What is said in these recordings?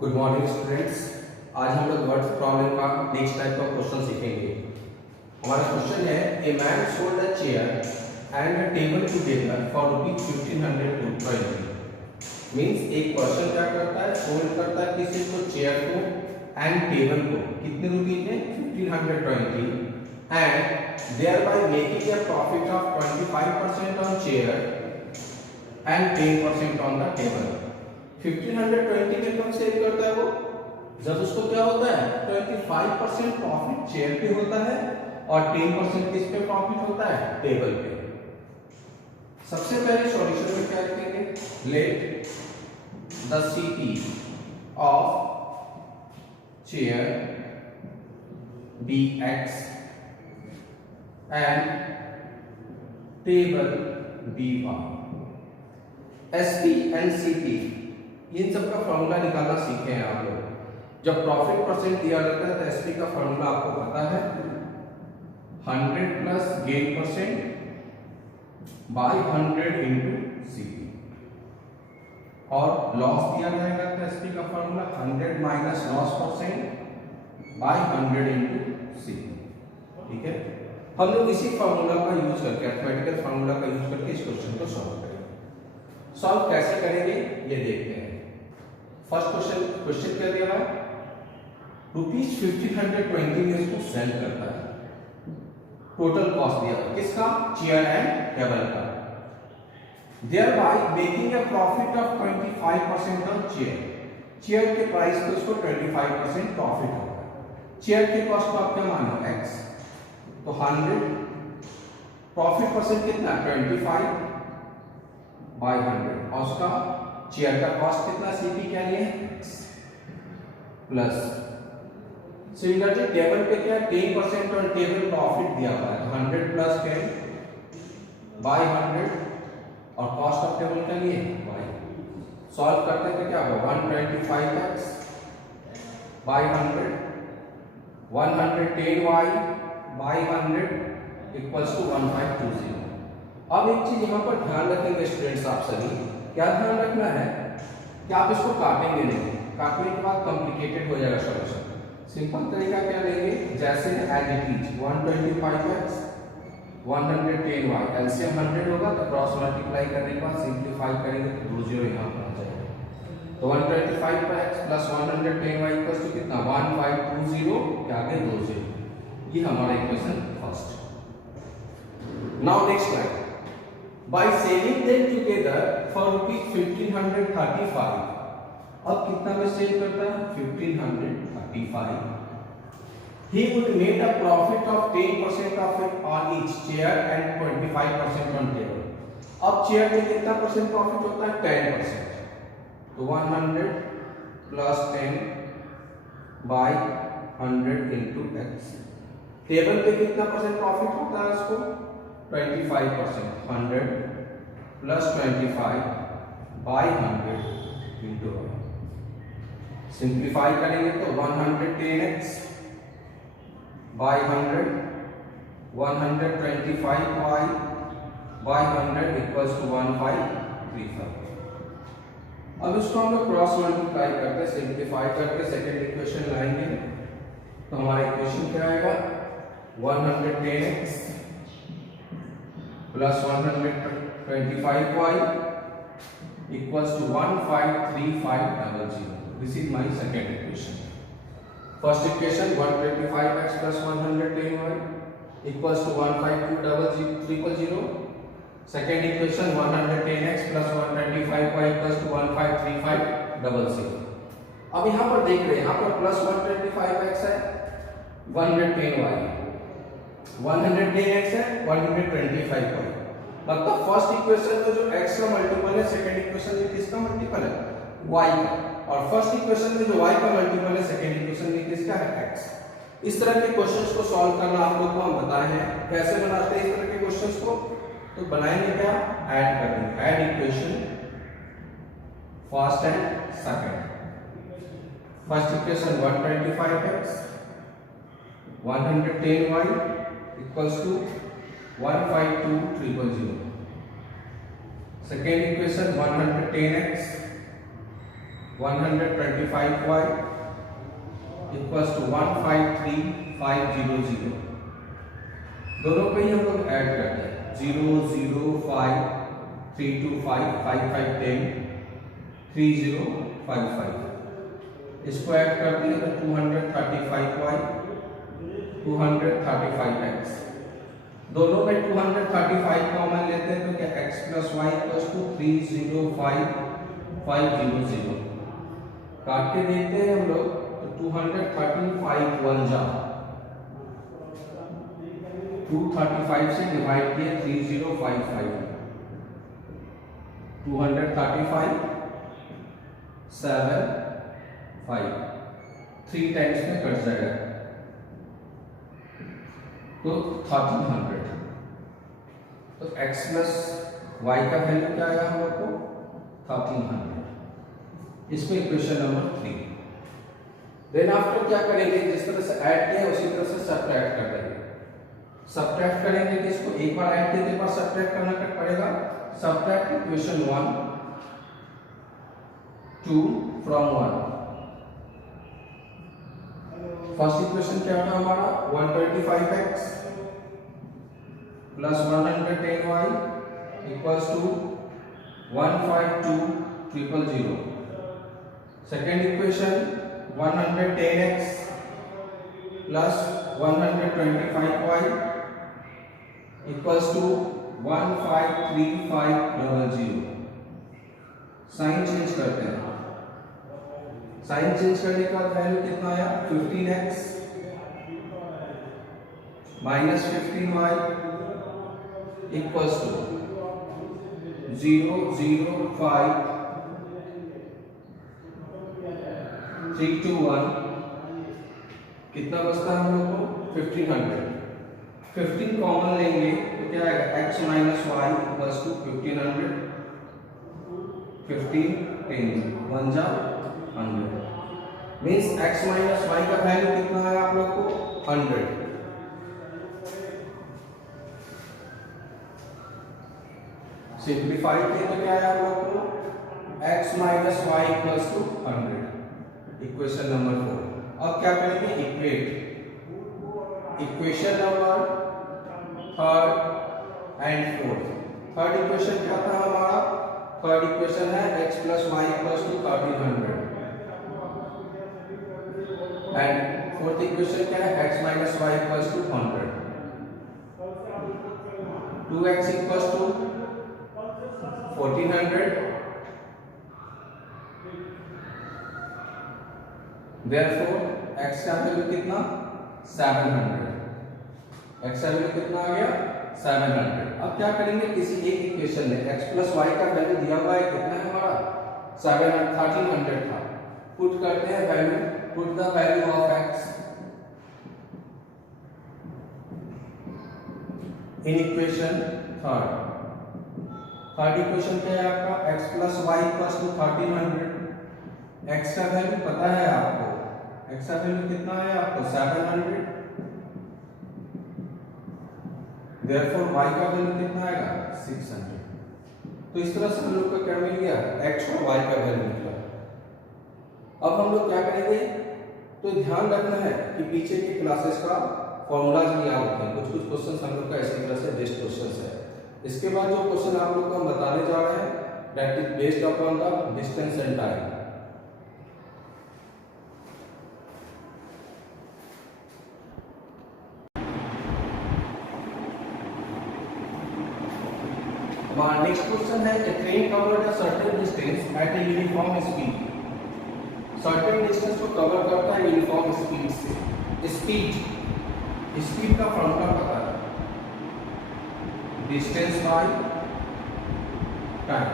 Good morning students. आज हम लोग वर्ड्स प्रॉब्लम का नेक्स्ट टाइप का क्वेश्चन सीखेंगे। हमारा क्वेश्चन है a man sold a chair and a table together for ₹1500 to 20। Means एक पर्सन क्या करता है, सोल्ड करता है किसी को चेयर को एंड टेबल को कितने रुपीस में 1520 and thereby making a profit of 25% on chair and 10% on the table. 1520 के कब सेल करता है वो, जब उसको क्या होता है 25% प्रॉफिट चेयर पे होता है और 10% किस पे प्रॉफिट होता है, टेबल पे। सबसे पहले सॉल्यूशन में क्या लिखेंगे, let the CP of chair be X and table be Y. SP and CP इन सब का फॉर्मूला निकालना सीखे हैं आप लोग। जब प्रॉफिट परसेंट दिया जाता है तो एसपी का फॉर्मूला आपको पता है 100 plus gain percent by 100 into CP, और लॉस दिया जाएगा तो एसपी का formula 100 minus loss percent by 100 into CP. ठीक है, हम लोग इसी फॉर्मूला का यूज करके, अरिथमेटिकल फॉर्मूला का यूज करके इस क्वेश्चन को सॉल्व करेंगे। सॉल्व कैसे करेंगे ये देखते हैं। फर्स्ट क्वेश्चन क्या दिया है, ₹1520 में इसको सेल करता है। टोटल कॉस्ट दिया है किसका, चेयर एंड टेबल का। thereby making a profit of 25% on chair. Chair के प्राइस पे उसको 25% प्रॉफिट होगा। चेयर के कॉस्ट को आप क्या मानो x, तो 100 प्रॉफिट परसेंट कितना 25 बाय 100 और उसका चेयर का कॉस्ट कितना सीपी क्या लिए प्लस सिमिलरली टेबल पे क्या 10% और टेबल प्रॉफिट दिया हुआ है, 100 प्लस 10 बाय 100 और कॉस्ट ऑफ टेबल क्या लिए y। सॉल्व करते तो क्या होगा 125x bye 100 110y bye 100 equals to 1520। अब एक चीज यहाँ पर ध्यान रखेंगे स्टूडेंट्स, आप सभी क्या ध्यान रखना है कि आप इसको काटेंगे नहीं, काटने के बाद कॉम्प्लिकेटेड हो जाएगा सॉल्यूशन। सिंपल तरीका क्या लेंगे, जैसे as it is 125x 110y LCM 100 होगा तो क्रॉस मल्टीप्लाई करने के बाद सिंपलीफाई करेंगे तो 2 0 यहाँ पर आ जाएगा। तो 125x plus 110y equals to कितना 1520 क्या आ गए 2 0। ये हमारा equation first. Now next line, by selling them together for ₹1535। अब कितना में सेल करता है 1535। he would made a profit of 10% of it on each chair and 25% on table। अब चेयर में कितना परसेंट प्रॉफिट होता है 10%, तो 100 plus 10 by 100 into x. Table पे कितना परसेंट प्रॉफिट होता है उसको 25%, 100 plus 25 by 100 into y। Simplify करेंगे तो 110x bye 100 125y bye 100 equals to 1535। अब इसको हम लोग क्रॉस मल्टीप्लाई करके सिंप्लीफाई करके सेकेंड इक्वेशन लाएंगे तो हमारा इक्वेशन क्या आएगा 110x plus 125y equals to 153500। This is my second equation. First equation 125x plus 110y equals to 152000। Second equation 110x plus 125y equals to 153500। अब यहाँ पर देख रहे हैं, यहाँ पर प्लस 125x है 110y, 110x है 125y। मतलब फर्स्ट इक्वेशन में जो x का मल्टीपल है सेकंड इक्वेशन में किसका मल्टीपल है y का, और फर्स्ट इक्वेशन में जो y का मल्टीपल है सेकंड इक्वेशन में किसका है x। इस तरह के क्वेश्चंस को सॉल्व करना आप लोग को हम बताए हैं। कैसे बनाते हैं इस तरह के क्वेश्चंस को, तो बनाएंगे क्या, ऐड करेंगे, add equation first and second. First equation 125x 110y equals to 152000। Second equation 110x 125y equals to 153500। दोनों पे ही हम लोग ऐड करते हैं 0 0 5 3 2 5 5 5 10 3 0 5 5। इसको ऐड करते हैं तो 235y 235x। दोनों में 235 कॉमन लेते हैं तो क्या x plus y equals to 305500। काट के देखते हैं हम लोग तो 235 1 जा 235 से डिवाइड किए 3055 235 7 5 3 टाइम्स में कट जाएगा तो 1300। तो x प्लस वाई का वैल्यू क्या आया हम लोग को 1300। इसमें इक्वेशन नंबर 3। देन आफ्टर क्या करेंगे, जिस तरह से ऐड किया उसी तरह से सब्ट्रैक्ट कर देंगे। सब्ट्रैक्ट करेंगे कि इसको एक बार ऐड किए एक बार सब्ट्रैक्ट करना पड़ेगा। Subtract equation 1 2 from 1। First equation क्या था हमारा 125x plus 110y equals to 152000। Second equation 110x plus 125y equals to 153500। Sign change करते हैं। साइन चेंज करने का वैल्यू कितना आया 15x minus 15y equals to 0 0 5 3 2 1। कितना बचता है हम लोग को 1500। 15 कॉमन लेंगे तो क्या आएगा x minus y equals to 1500। 15 10 1 जा 100 मींस x माइनस वाई का वैल्यू कितना है आप लोग को 100। सिंप्लीफाई किए तो क्या है आप लोग को x minus y equals to 100। Equation number 4। अब क्या करेंगे equate. Equation number third and fourth. Third equation क्या था हमारा, थर्ड इक्वेशन है x plus y equals to 1300 and fourth equation क्या है x minus y equals to 100। 2x equals to 1400। Therefore x का वैल्यू कितना 700। x का वैल्यू कितना आ गया 700। अब क्या करेंगे किसी एक इक्वेशन में x प्लस वाई का वैल्यू दिया हुआ है कितना है हमारा 1300 था। पुट करते हैं value, put the value of x in equation third. Third equation क्या है आपका x plus y plus to 1300। x का वैल्यू पता है आपको, x का वैल्यू कितना है आपको 700। Therefore y का वैल्यू कितना आएगा 600। तो इस तरह से हम लोग को क्या मिल गया x और y का वैल्यू निकला। अब हम लोग क्या करेंगे, तो ध्यान रखना है कि पीछे की क्लासेस का फॉर्मूलाज भी याद रखें। कुछ कुछ क्वेश्चंस हम लोग का इसी तरह से बेस्ड क्वेश्चंस है। इसके बाद जो क्वेश्चन आप लोग को हम बताने जा रहे हैं that is based upon the distance and time. Next question है a train covered a certain distance at a uniform speed। certain distance को कवर करता है यूनिफॉर्म स्पीड से। स्पीड का फॉर्मूला पता है distance by time.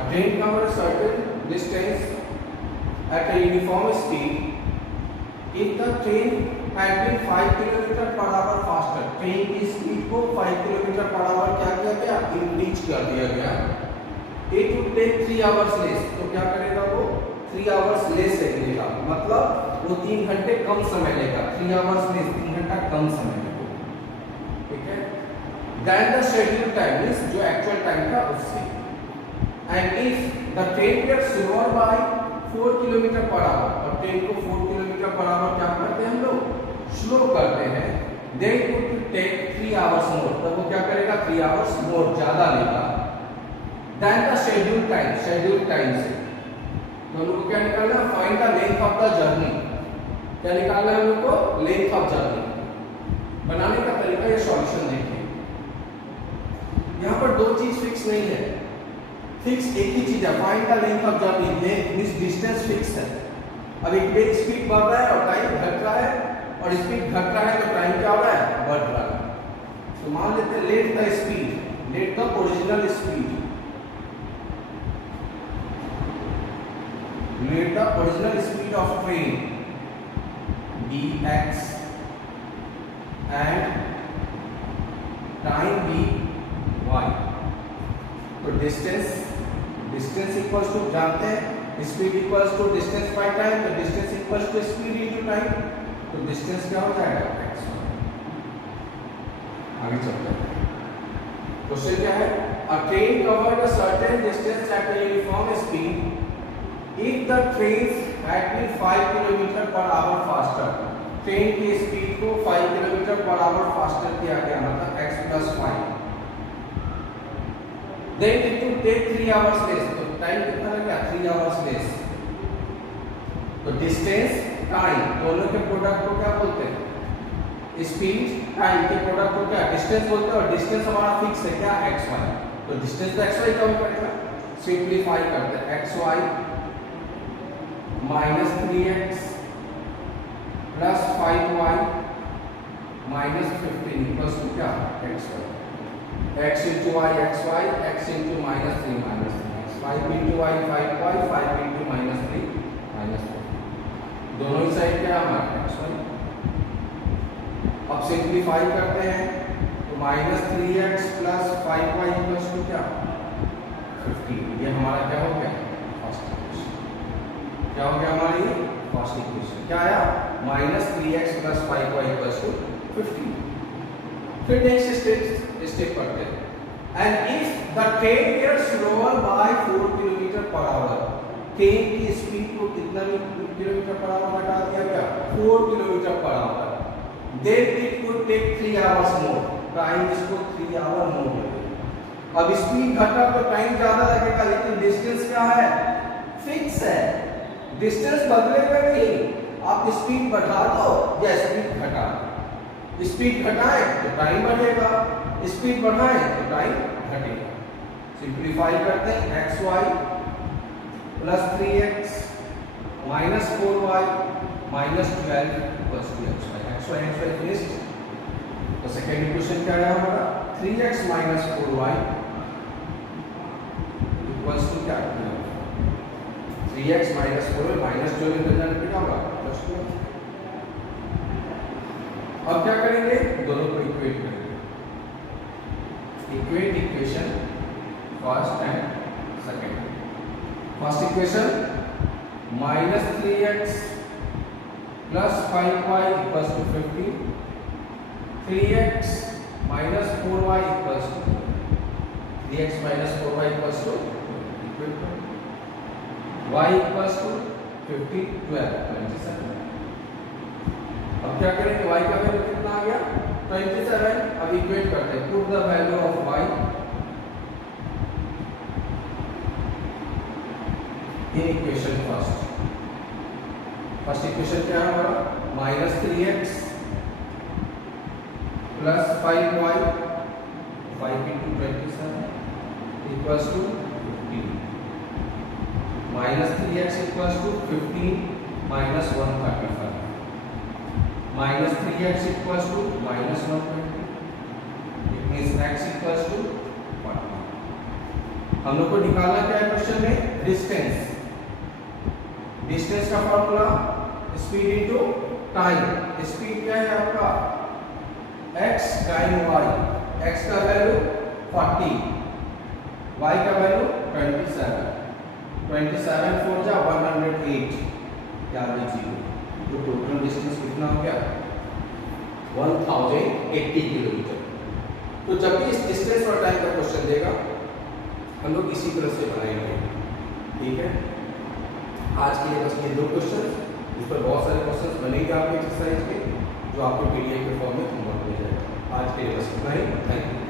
a train covered a certain distance at a uniform speed if the train had been 5 kilometre per our faster. Train की speed को 5 kilometre per our क्या किया गया increase कर दिया गया। It would take 3 hours less. तो क्या करेगा वो 3 आवर्स लेस लेगा, मतलब वो 3 घंटे कम समय लेगा। 3 आवर्स लेस 3 घंटा कम समय लेगा। ठीक है। Then the schedule time means जो एक्चुअल टाइम था उससे and if the train gets slower by 4 kilometre per hour, और ट्रेन को 4 किलोमीटर पर आवर क्या करते हैं हम लोग, स्लो करते हैं, then it will take 3 hours more, तब वो क्या करेगा 3 आवर्स मोर ज्यादा लेगा देन द शेड्यूल टाइम से। तो हम लोग को क्या निकालना है, find the length of the journey, क्या निकालना है हम लोग को, लेंथ ऑफ जर्नी। बनाने का तरीका, ये सॉल्यूशन देखिए, यहाँ पर दो चीज फिक्स नहीं है, फिक्स एक ही चीज है, find the length of journey, length means distance fix है। अब एक वेग स्पीड बढ़ रहा है और टाइम घट रहा है, और स्पीड घट रहा है तो टाइम क्या हो रहा है, बढ़ रहा है। तो मान लेते हैं let the speed, let the original speed, let the original speed of train dx and time dy। तो डिस्टेंस इक्वल्स टू, जानते हैं speed equals to distance by time, तो distance equals to speed into time, तो distance क्या हो जाएगा, x। आगे चलते हैं, क्वेश्चन क्या है, अ train covered a certain distance at a uniform speed if the trains had been 5 km per hour faster, train की स्पीड को 5 km per hour faster किया गया, मतलब x plus 5, then it will take 3 hours less, तो time कितना लगेगा, 3 hours less। तो distance time दोनों के प्रोडक्ट को क्या बोलते हैं, स्पीड टाइम के प्रोडक्ट को क्या डिस्टेंस बोलते हैं, और डिस्टेंस हमारा फिक्स है क्या, xy। तो डिस्टेंस तो xy कम करेगा, सिंपलीफाई करते हैं, xy minus 3x plus 5y minus 15 equals to क्या, xy, x into y xy, x into minus 3 minus 3x, 5 into y 5y, 5 into minus 3 minus 4, दोनों ही साइड क्या हमारा xy। अब सिंपलीफाई करते हैं, तो minus 3x plus 5y equals to क्या, 15। ये हमारा क्या हो गया, फर्स्ट इक्वेशन। क्या हो गया हमारी फर्स्ट इक्वेशन, क्या आया, minus 3x plus 5y equals to 15। फिर नेक्स्ट स्टेप करते हैं, and if the train gets slower by 4 kilometre per hour, train की स्पीड को कितना किलोमीटर पर आवर घटा दिया गया, 4 kilometre per hour, then it would take 3 hours more, time इसको 3 आवर मोर लगेगा। अब स्पीड घटा तो टाइम ज्यादा लगेगा, लेकिन डिस्टेंस क्या है, फिक्स है, डिस्टेंस बदलेगा नहीं, आप स्पीड बढ़ा दो या स्पीड घटा दो, स्पीड घटाएं तो टाइम बढ़ेगा, स्पीड बढ़ाएं तो टाइम घटेगा। सिंपलीफाई करते हैं, xy plus 3x minus 4y minus 12 equals to xy finished. तो सेकेंड इक्वेशन क्या है हमारा, 3x minus 4y equals to क्या, 3x minus 4y minus 12 result पे क्या होगा, प्लस 12। अब क्या करेंगे, दोनों को इक्वेट करेंगे, equate equation first and second. First equation minus 3x plus 5y equals to 15, 3x minus 4y equals to 3x minus 4y equals to y equals to 15 12 27। अब क्या करेंगे, y का वैल्यू कितना आ गया, 27। अब इक्वेट करते हैं, put the value of y in equation first equation क्या है हमारा, minus 3x plus 5y 5 into 27 equals to 15, minus 3x equals to 15 minus 135, minus 3x equals to minus 120, it means x equals to 1। हम लोग को निकालना क्या है question में, डिस्टेंस। डिस्टेंस का formula speed into time. Speed क्या है आपका, x टाइम y, x का वैल्यू 40, y का वैल्यू 27, 27 4 जा 108, याद रखिए। तो टोटल डिस्टेंस कितना हो गया, 1080 किलोमीटर। तो जब भी इस डिस्टेंस और टाइम का क्वेश्चन देगा हम लोग इसी तरह से बनाएंगे। ठीक है, आज के लिए बस ये 2 क्वेश्चन, इस पर बहुत सारे क्वेश्चन बनेंगे आपके एक्सरसाइज के, जो आपको PDF के फॉर्म में होमवर्क मिल जाएगा। आज के लिए बस इतना ही। Thank you.